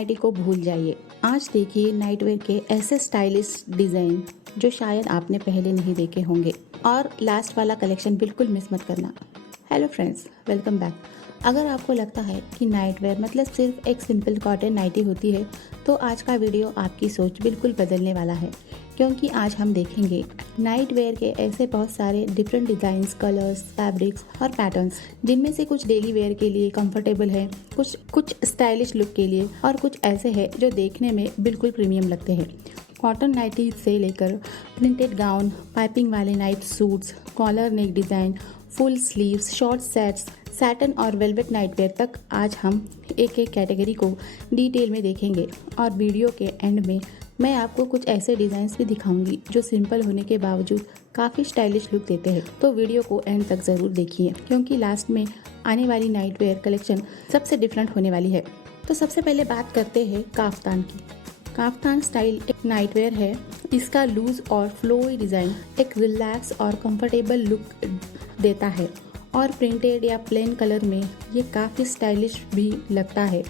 Nightie को भूल जाइए। आज देखिए नाइटवेयर के ऐसे स्टाइलिश डिजाइन जो शायद आपने पहले नहीं देखे होंगे, और लास्ट वाला कलेक्शन बिल्कुल मिस मत करना। Hello friends, welcome back. अगर आपको लगता है कि नाइटवेयर मतलब सिर्फ एक सिंपल कॉटन नाइटी होती है, तो आज का वीडियो आपकी सोच बिल्कुल बदलने वाला है, क्योंकि आज हम देखेंगे नाइटवेयर के ऐसे बहुत सारे डिफरेंट डिज़ाइंस, कलर्स, फैब्रिक्स और पैटर्न्स, जिनमें से कुछ डेली वेयर के लिए कंफर्टेबल है, कुछ स्टाइलिश लुक के लिए, और कुछ ऐसे हैं जो देखने में बिल्कुल प्रीमियम लगते हैं। कॉटन नाइटी से लेकर प्रिंटेड गाउन, पाइपिंग वाले night suits, collar neck design, full sleeves, short sets, satin और वेलवेट नाइटवेयर तक आज हम एक एक कैटेगरी को डिटेल में देखेंगे। और वीडियो के एंड में मैं आपको कुछ ऐसे डिज़ाइंस भी दिखाऊंगी जो सिंपल होने के बावजूद काफ़ी स्टाइलिश लुक देते हैं। तो वीडियो को एंड तक ज़रूर देखिए, क्योंकि लास्ट में आने वाली नाइटवेयर कलेक्शन सबसे डिफरेंट होने वाली है। तो सबसे पहले बात करते हैं काफ्तान की। काफ्तान स्टाइल एक नाइटवेयर है। इसका लूज और फ्लोई डिज़ाइन एक रिलैक्स और कंफर्टेबल लुक देता है, और प्रिंटेड या प्लेन कलर में ये काफ़ी स्टाइलिश भी लगता है।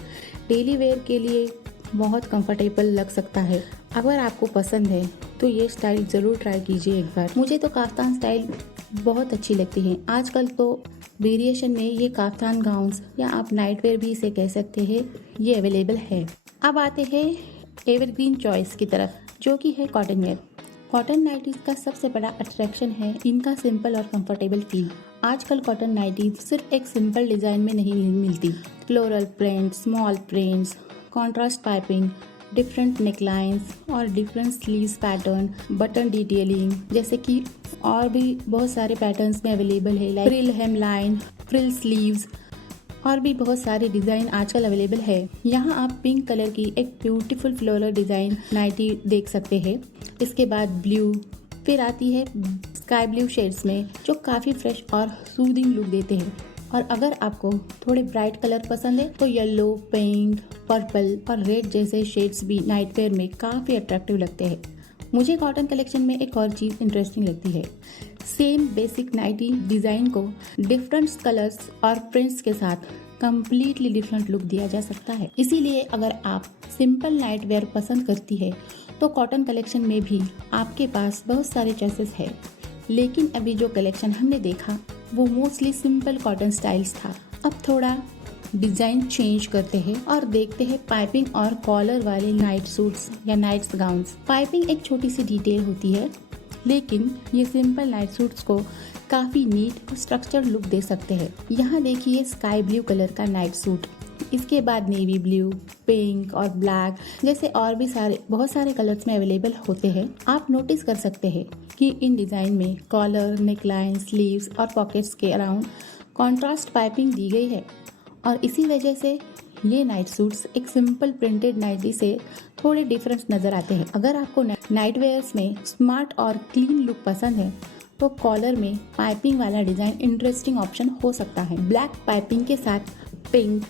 डेली वेयर के लिए बहुत कंफर्टेबल लग सकता है। अगर आपको पसंद है तो ये स्टाइल ज़रूर ट्राई कीजिए एक बार। मुझे तो काफ्तान स्टाइल बहुत अच्छी लगती है। आजकल तो वेरिएशन में ये काफ्तान गाउन्स, या आप नाइटवेयर भी इसे कह सकते हैं, ये अवेलेबल है। अब आते हैं एवरग्रीन चॉइस की तरफ, जो कि है कॉटन वेयर। कॉटन नाइटीज का सबसे बड़ा अट्रैक्शन है इनका सिंपल और कंफर्टेबल फील। आजकल कॉटन नाइटीज सिर्फ एक सिंपल डिज़ाइन में नहीं मिलती। Floral print, small prints, contrast piping, different necklines और different sleeves pattern, button detailing जैसे कि और भी बहुत सारे पैटर्न्स में अवेलेबल है, लाइक फ्रिल हेम लाइन, फ्रिल स्लीव्स, और भी बहुत सारे डिज़ाइन आजकल अवेलेबल है। यहाँ आप पिंक कलर की एक ब्यूटीफुल फ्लोरल डिज़ाइन नाइटी देख सकते हैं। इसके बाद ब्लू, फिर आती है स्काई ब्लू शेड्स में, जो काफ़ी फ्रेश और सूदिंग लुक देते हैं। और अगर आपको थोड़े ब्राइट कलर पसंद है तो येलो, पिंक, पर्पल और रेड जैसे शेड्स भी नाइटवेयर में काफ़ी अट्रैक्टिव लगते हैं। मुझे कॉटन कलेक्शन में एक और चीज़ इंटरेस्टिंग लगती है। सेम बेसिक नाइटी डिज़ाइन को डिफरेंट कलर्स और प्रिंट्स के साथ कम्प्लीटली डिफरेंट लुक दिया जा सकता है। इसीलिए अगर आप सिंपल नाइटवेयर पसंद करती है तो कॉटन कलेक्शन में भी आपके पास बहुत सारे चॉइसेस है। लेकिन अभी जो कलेक्शन हमने देखा वो मोस्टली सिंपल कॉटन स्टाइल्स था। अब थोड़ा डिज़ाइन चेंज करते हैं और देखते हैं पाइपिंग और कॉलर वाले नाइट सूट्स या नाइट गाउन्स। पाइपिंग एक छोटी सी डिटेल होती है, लेकिन ये सिंपल नाइट सूट्स को काफ़ी नीट और स्ट्रक्चर्ड लुक दे सकते हैं। यहाँ देखिए स्काई ब्लू कलर का नाइट सूट, इसके बाद नेवी ब्लू, पिंक और ब्लैक जैसे और भी बहुत सारे कलर्स में अवेलेबल होते हैं। आप नोटिस कर सकते हैं कि इन डिज़ाइन में कॉलर, नेकलाइन, स्लीव्स और पॉकेट्स के अराउंड कॉन्ट्रास्ट पाइपिंग दी गई है, और इसी वजह से ये नाइट सूट्स एक सिंपल प्रिंटेड नाइटी से थोड़े डिफरेंस नज़र आते हैं। अगर आपको नाइट वेयर्स में स्मार्ट और क्लीन लुक पसंद है तो कॉलर में पाइपिंग वाला डिज़ाइन इंटरेस्टिंग ऑप्शन हो सकता है। ब्लैक पाइपिंग के साथ पिंक,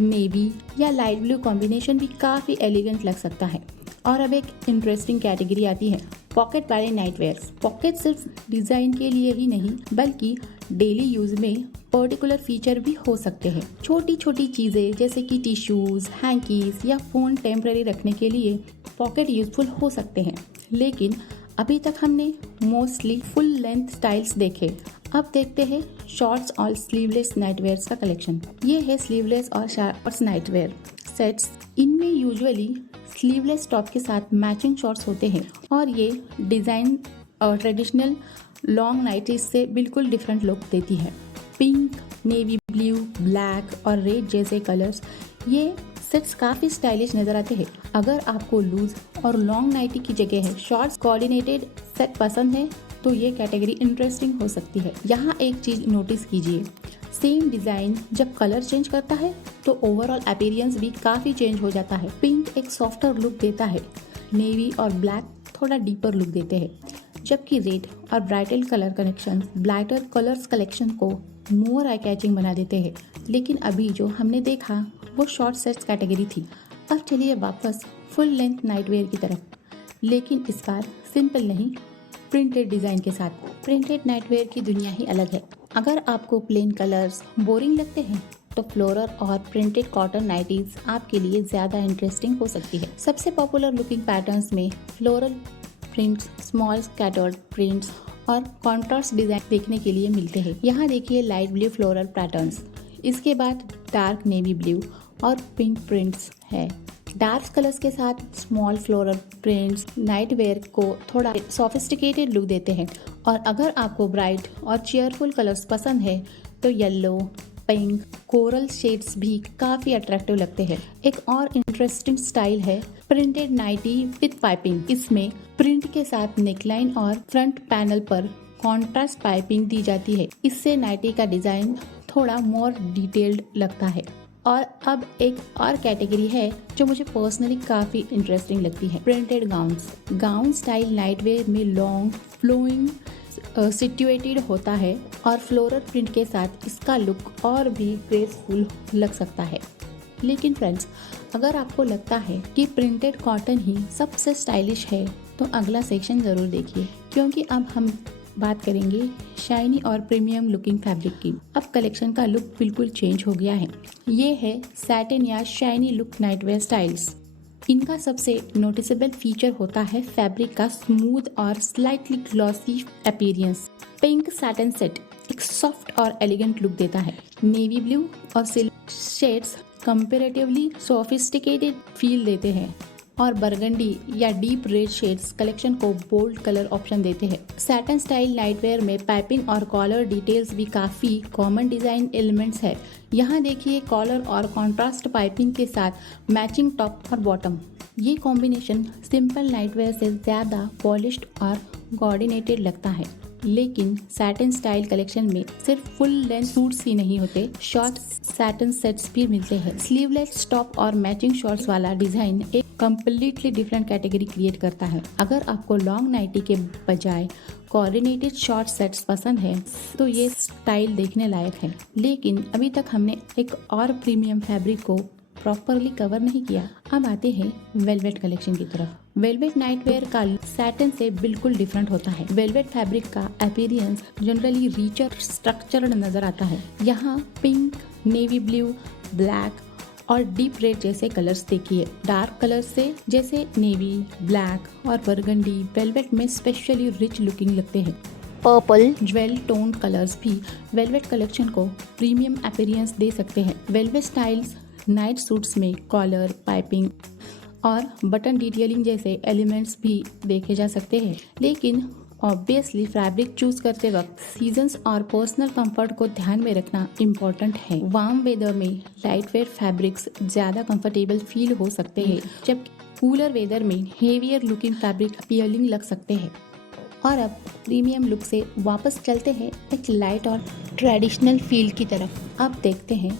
नेवी या लाइट ब्लू कॉम्बिनेशन भी काफ़ी एलिगेंट लग सकता है। और अब एक इंटरेस्टिंग कैटेगरी आती है पॉकेट वाले नाइटवेयर्स। पॉकेट सिर्फ डिज़ाइन के लिए ही नहीं, बल्कि डेली यूज में पर्टिकुलर फीचर भी हो सकते हैं। छोटी छोटी चीज़ें जैसे कि टिश्यूज, हैंकीज या फ़ोन टेम्पररी रखने के लिए पॉकेट यूजफुल हो सकते हैं। लेकिन अभी तक हमने मोस्टली फुल लेंथ स्टाइल्स देखे। अब देखते हैं शॉर्ट्स और स्लीवलेस नाइटवेयर्स का कलेक्शन। ये है स्लीवलेस और शॉर्ट्स नाइटवेयर सेट्स। इनमें यूजुअली स्लीवलेस टॉप के साथ मैचिंग शॉर्ट्स होते हैं, और ये डिज़ाइन और ट्रेडिशनल लॉन्ग नाइटीज से बिल्कुल डिफरेंट लुक देती है। पिंक, नेवी ब्लू, ब्लैक और रेड जैसे कलर्स, ये सेट्स काफ़ी स्टाइलिश नज़र आते हैं। अगर आपको लूज और लॉन्ग नाइटी की जगह है शॉर्ट्स कोऑर्डिनेटेड सेट पसंद है तो ये कैटेगरी इंटरेस्टिंग हो सकती है। यहाँ एक चीज़ नोटिस कीजिए, सेम डिज़ाइन जब कलर चेंज करता है तो ओवरऑल अपीयरेंस भी काफ़ी चेंज हो जाता है। पिंक एक सॉफ्टर लुक देता है, नेवी और ब्लैक थोड़ा डीपर लुक देते हैं, जबकि रेड और bridal colour connection brighter colours collection को मोर आई कैचिंग बना देते हैं। लेकिन अभी जो हमने देखा वो शॉर्ट सेट्स कैटेगरी थी। अब चलिए वापस फुल लेंथ नाइटवेयर की तरफ, लेकिन इस बार सिंपल नहीं, प्रिंटेड डिज़ाइन के साथ। प्रिंटेड नाइटवेयर की दुनिया ही अलग है। अगर आपको प्लेन कलर्स बोरिंग लगते हैं तो फ्लोरल और प्रिंटेड कॉटन नाइटीज आपके लिए ज्यादा इंटरेस्टिंग हो सकती है। सबसे पॉपुलर लुकिंग पैटर्न्स में floral prints, small scattered prints और कॉन्ट्रास्ट डिजाइन देखने के लिए मिलते हैं। यहाँ देखिए लाइट ब्लू फ्लोरल पैटर्न्स, इसके बाद डार्क नेवी ब्लू और पिंक प्रिंट्स है। डार्क कलर्स के साथ small floral prints night where को थोड़ा सोफिस्टिकेटेड लुक देते हैं। और अगर आपको ब्राइट और चेयरफुल कलर्स पसंद है तो येलो, पिंक, कोरल शेड्स भी काफी अट्रैक्टिव लगते हैं। एक और इंटरेस्टिंग स्टाइल है प्रिंटेड नाइटी विद पाइपिंग। इसमें प्रिंट के साथ नेकलाइन और फ्रंट पैनल पर कॉन्ट्रास्ट पाइपिंग दी जाती है। इससे नाइटी का डिजाइन थोड़ा मोर डिटेल्ड लगता है। और अब एक और कैटेगरी है जो मुझे पर्सनली काफी इंटरेस्टिंग लगती है, printed gowns. Gown style nightwear में लॉन्ग फ्लोइंग सिचुएटेड होता है और फ्लोरल प्रिंट के साथ इसका लुक और भी ग्रेसफुल लग सकता है। लेकिन फ्रेंड्स, अगर आपको लगता है कि प्रिंटेड कॉटन ही सबसे स्टाइलिश है तो अगला सेक्शन जरूर देखिए, क्योंकि अब हम बात करेंगे शाइनी और प्रीमियम लुकिंग फैब्रिक की। अब कलेक्शन का लुक बिल्कुल चेंज हो गया है। ये है सैटिन या शाइनी लुक नाइटवेयर स्टाइल्स। इनका सबसे नोटिसेबल फीचर होता है फैब्रिक का स्मूथ और slightly glossy appearance. Pink satin set एक सॉफ्ट और एलिगेंट लुक देता है। नेवी ब्लू और silver shades comparatively sophisticated feel देते हैं और बरगंडी या डीप रेड शेड्स कलेक्शन को बोल्ड कलर ऑप्शन देते हैं। सैटिन स्टाइल नाइटवेयर में पाइपिंग और कॉलर डिटेल्स भी काफी कॉमन डिजाइन एलिमेंट्स है। यहाँ देखिए कॉलर और कॉन्ट्रास्ट पाइपिंग के साथ मैचिंग टॉप और बॉटम। ये कॉम्बिनेशन सिंपल नाइटवेयर से ज्यादा पॉलिश्ड और कोऑर्डिनेटेड लगता है। लेकिन सैटिन स्टाइल कलेक्शन में सिर्फ फुल लेंथ सूट्स ही नहीं होते, शॉर्ट सैटिन सेट्स भी मिलते हैं। स्लीवलेस टॉप और मैचिंग शॉर्ट्स वाला डिजाइन एक कम्प्लीटली डिफरेंट कैटेगरी क्रिएट करता है। अगर आपको लॉन्ग नाइटी के बजाय कोऑर्डिनेटेड शॉर्ट सेट्स पसंद है तो ये स्टाइल देखने लायक है। लेकिन अभी तक हमने एक और प्रीमियम फैब्रिक को प्रॉपरली कवर नहीं किया। अब आते हैं वेलवेट कलेक्शन की तरफ। वेलवेट नाइटवेयर का सैटिन से बिल्कुल डिफरेंट होता है। वेलवेट फैब्रिक का अपीयरेंस जनरली रिचर स्ट्रक्चर्ड नजर आता है। यहाँ पिंक, नेवी ब्लू, ब्लैक और डीप रेड जैसे कलर्स देखिए। डार्क कलर से जैसे नेवी, ब्लैक और बरगंडी वेलवेट में स्पेशली रिच लुकिंग लगते हैं। पर्पल, ज्वेल टोन कलर्स भी वेलवेट कलेक्शन को प्रीमियम अपीयरेंस दे सकते हैं। वेलवेट स्टाइल्स नाइट सूट्स में कॉलर, पाइपिंग और बटन डिटेलिंग जैसे एलिमेंट्स भी देखे जा सकते हैं। लेकिन ऑब्वियसली फैब्रिक चूज करते वक्त सीजन्स और पर्सनल कंफर्ट को ध्यान में रखना इम्पोर्टेंट है। वार्म वेदर में लाइट वेयर फैब्रिक्स ज्यादा कंफर्टेबल फील हो सकते हैं, जबकि कूलर वेदर में हेवियर लुकिंग फैब्रिक अपीलिंग लग सकते हैं। और अब प्रीमियम लुक से वापस चलते हैं एक लाइट और ट्रेडिशनल फील की तरफ। अब देखते हैं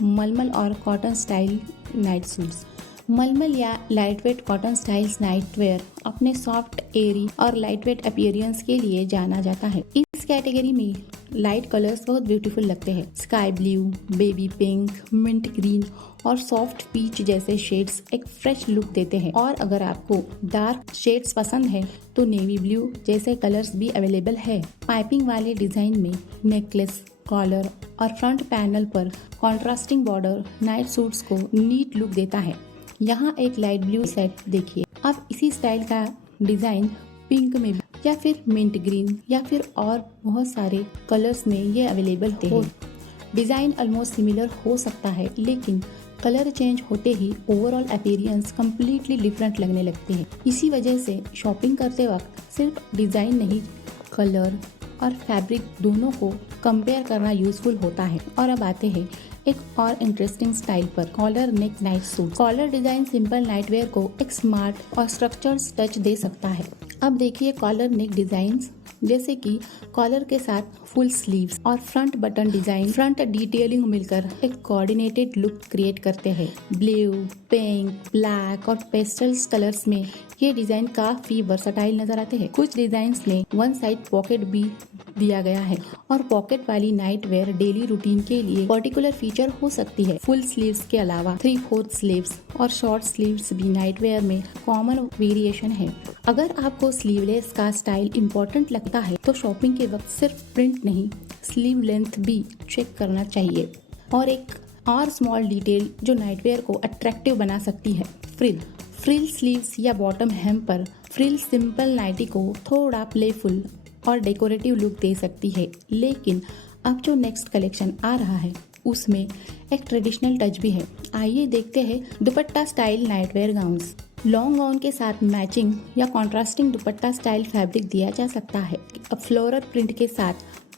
मलमल और कॉटन स्टाइल नाइट सूट्स। मलमल या लाइटवेट कॉटन स्टाइल्स नाइटवेयर अपने सॉफ्ट, एरी और लाइटवेट अपीयरेंस के लिए जाना जाता है। इस कैटेगरी में लाइट कलर्स बहुत ब्यूटीफुल लगते हैं। Sky blue, baby pink, mint green और सॉफ्ट पीच जैसे शेड्स एक फ्रेश लुक देते हैं। और अगर आपको डार्क शेड्स पसंद है तो नेवी ब्लू जैसे कलर्स भी अवेलेबल है। पाइपिंग वाले डिजाइन में नेकलेस, कॉलर और फ्रंट पैनल पर कॉन्ट्रास्टिंग बॉर्डर नाइट सूट्स को नीट लुक देता है। यहाँ एक लाइट ब्लू सेट देखिए। अब इसी स्टाइल का डिजाइन पिंक में या फिर मिंट ग्रीन या फिर और बहुत सारे कलर्स में ये अवेलेबल है। डिजाइन ऑलमोस्ट सिमिलर हो सकता है, लेकिन कलर चेंज होते ही ओवरऑल अपीयरेंस कम्प्लीटली डिफरेंट लगने लगते हैं। इसी वजह से शॉपिंग करते वक्त सिर्फ डिजाइन नहीं, कलर और फैब्रिक दोनों को कंपेयर करना यूजफुल होता है। और अब आते हैं एक और इंटरेस्टिंग स्टाइल पर, collar neck night suit. Collar design simple nightwear को एक स्मार्ट और स्ट्रक्चर्ड टच दे सकता है। अब देखिए कॉलर नेक डिजाइन्स, जैसे कि कॉलर के साथ फुल स्लीव्स और front button design, front detailing मिलकर एक कोऑर्डिनेटेड लुक क्रिएट करते हैं। ब्लू, पिंक, ब्लैक और पेस्टल्स कलर्स में ये डिजाइन काफी वर्सटाइल नजर आते हैं। कुछ डिजाइन्स में वन साइड पॉकेट भी दिया गया है और पॉकेट वाली नाइट वेयर डेली रूटीन के लिए पर्टिकुलर फीचर हो सकती है। फुल स्लीव्स के अलावा 3/4 स्लीव्स और शॉर्ट स्लीव्स भी नाइट वेयर में कॉमन वेरिएशन है। अगर आपको स्लीवलेस का स्टाइल इम्पोर्टेंट लगता है तो शॉपिंग के वक्त सिर्फ प्रिंट नहीं, स्लीव लेंथ भी चेक करना चाहिए। और एक और स्मॉल डिटेल जो नाइटवेयर को अट्रैक्टिव बना सकती है। फ्रिल स्लीव्स या बॉटम हेम पर फ्रिल सिंपल नाइटी को थोड़ा प्लेफुल और डेकोरेटिव लुक दे सकती है, लेकिन अब जो नेक्स्ट कलेक्शन आ रहा है उसमें एक ट्रेडिशनल टच भी है। आइए देखते हैं दुपट्टा style nightwear gowns. Long gown के साथ मैचिंग या कॉन्ट्रास्टिंग दुपट्टा स्टाइल फैब्रिक दिया जा सकता है। अब फ्लोरल प्रिंट के साथ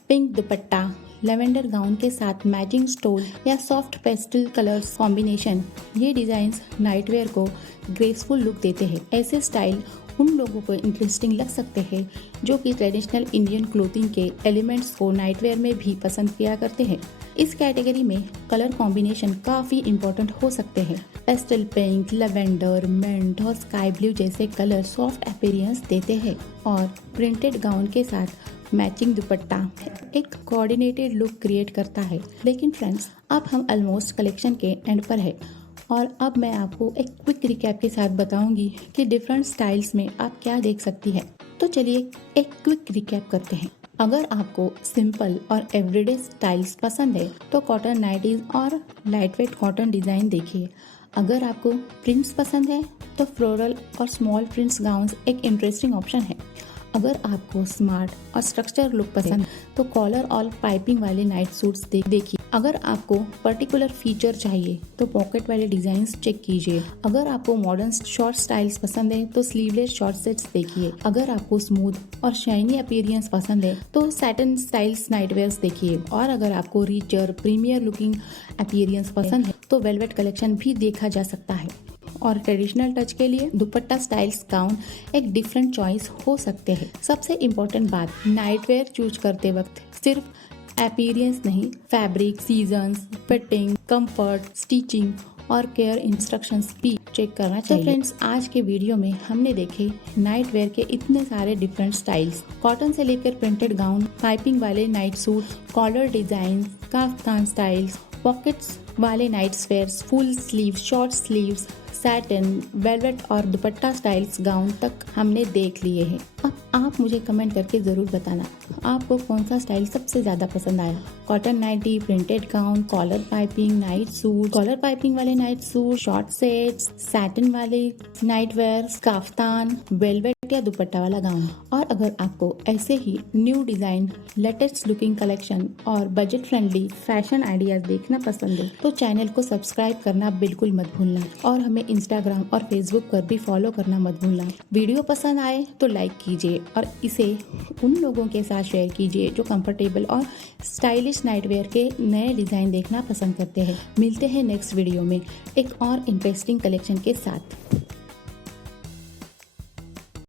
पिंक दुपट्टा, लेवेंडर गाउन के साथ मैचिंग स्टोल या सॉफ्ट पेस्टल कलर्स कॉम्बिनेशन, ये डिजाइन्स नाइटवेयर को ग्रेसफुल लुक देते हैं। ऐसे स्टाइल उन लोगों को इंटरेस्टिंग लग सकते हैं जो कि ट्रेडिशनल इंडियन क्लोथिंग के एलिमेंट्स को नाइटवेयर में भी पसंद किया करते हैं। इस कैटेगरी में कलर कॉम्बिनेशन काफी इम्पोर्टेंट हो सकते हैं। पेस्टल पिंक, लेवेंडर, मिंट और स्काई ब्लू जैसे कलर सॉफ्ट अपीयरेंस देते हैं और प्रिंटेड गाउन के साथ मैचिंग दुपट्टा एक कोऑर्डिनेटेड लुक क्रिएट करता है। लेकिन फ्रेंड्स, अब हम ऑलमोस्ट कलेक्शन के एंड पर है और अब मैं आपको एक क्विक रिकैप के साथ बताऊंगी कि डिफरेंट स्टाइल्स में आप क्या देख सकती हैं। तो चलिए एक क्विक रिकैप करते हैं। अगर आपको सिंपल और एवरीडे स्टाइल्स पसंद है तो कॉटन नाइटीज और लाइटवेट कॉटन डिजाइन देखिए। अगर आपको प्रिंट्स पसंद है तो फ्लोरल और स्मॉल प्रिंट्स गाउन्स एक इंटरेस्टिंग ऑप्शन है। अगर आपको स्मार्ट और स्ट्रक्चर लुक पसंद है तो कॉलर और पाइपिंग वाले नाइट सूट्स देखिए। अगर आपको पर्टिकुलर फीचर चाहिए तो पॉकेट वाले डिजाइन्स चेक कीजिए। अगर आपको मॉडर्न शॉर्ट स्टाइल्स पसंद है तो स्लीवलेस शॉर्ट सेट्स देखिए। अगर आपको स्मूथ और शाइनी अपीयरेंस पसंद है तो सैटिन स्टाइल्स नाइटवेयर्स देखिए। और अगर आपको रिचर प्रीमियर लुकिंग अपीयरेंस पसंद है तो वेलवेट कलेक्शन भी देखा जा सकता है। और ट्रेडिशनल टच के लिए दुपट्टा स्टाइल्स गाउन एक डिफरेंट चॉइस हो सकते हैं। सबसे इम्पोर्टेंट बात, नाइटवेयर चूज करते वक्त सिर्फ अपीयरेंस नहीं, fabric, seasons, fitting, comfort, stitching और केयर इंस्ट्रक्शंस भी चेक करना चाहिए। तो फ्रेंड्स, आज के वीडियो में हमने देखे नाइटवेयर के इतने सारे डिफरेंट स्टाइल्स, कॉटन से लेकर प्रिंटेड गाउन, पाइपिंग वाले night suit, collar design, kaftan styles, pockets वाले night wears, full sleeve, short sleeves, satin, velvet और दुपट्टा स्टाइल्स गाउन तक हमने देख लिए हैं। अब आप मुझे कमेंट करके जरूर बताना आपको कौन सा स्टाइल सबसे ज्यादा पसंद आया। Cotton nightie, printed gown, collar piping night suit, collar piping वाले night suit, short sets, satin वाले नाइट वेयर, काफ्तान, वेलवेट या दुपट्टा वाला गाउन। और अगर आपको ऐसे ही new design, latest looking collection और बजट फ्रेंडली फैशन आइडियाज देखना पसंद है तो चैनल को सब्सक्राइब करना बिल्कुल मत भूलना और हमें इंस्टाग्राम और फेसबुक पर भी फॉलो करना मत भूलना। वीडियो पसंद आए तो लाइक कीजिए और इसे उन लोगों के साथ शेयर कीजिए जो कंफर्टेबल और स्टाइलिश नाइटवेयर के नए डिजाइन देखना पसंद करते हैं। मिलते हैं नेक्स्ट वीडियो में एक और इंटरेस्टिंग कलेक्शन के साथ।